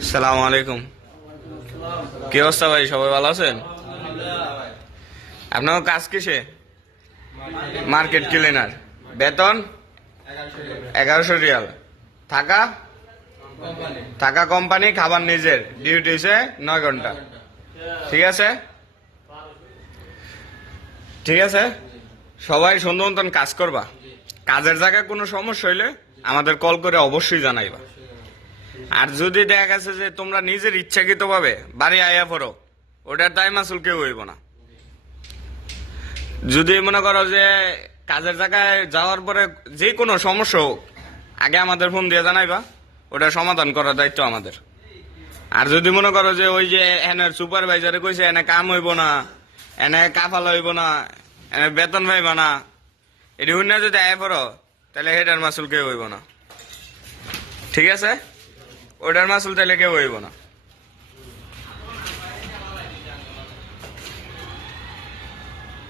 আসসালামু আলাইকুম। কি অবস্থা ভাই, সবাই ভালো আছেন? আপনার কাজ কিসে? Market cleaner. বেতন 1100 রিয়াল। থাকা থাকা কোম্পানি, খাবার নিজের। ডিউটি হচ্ছে 9 ঘন্টা। ঠিক আছে, ঠিক আছে। সবাই সুন্দর মতন কাজ করবা। কাজের জায়গায় কোনো সমস্যা হইলে আমাদের কল করে অবশ্যই জানাইবা। আর যদি দেখা গেছে যে তোমরা নিজের ইচ্ছাকৃত ভাবে বাড়ি আয়া পড়ো, ওটার দায় মাসুল কেউ হইব না। যদি মনে করো যে কাজের জায়গায় যাওয়ার পরে যে কোনো সমস্যা হোক, আগে আমাদের ফোন দিয়ে জানাইবা, ওটা সমাধান করার দায়িত্ব আমাদের। আর যদি মনে করো যে ওই যে এনের সুপারভাইজারে কইছে এনে কাম হইব না, এনে কাফাল হইব না, এনে বেতন পাইব না, এটি হইনা যদি আয়া পড়ো, তাহলে হেটার মাসুল কেউ হইব না। ঠিক আছে, ওটার মাসুল তাহলে কেউ হইব না।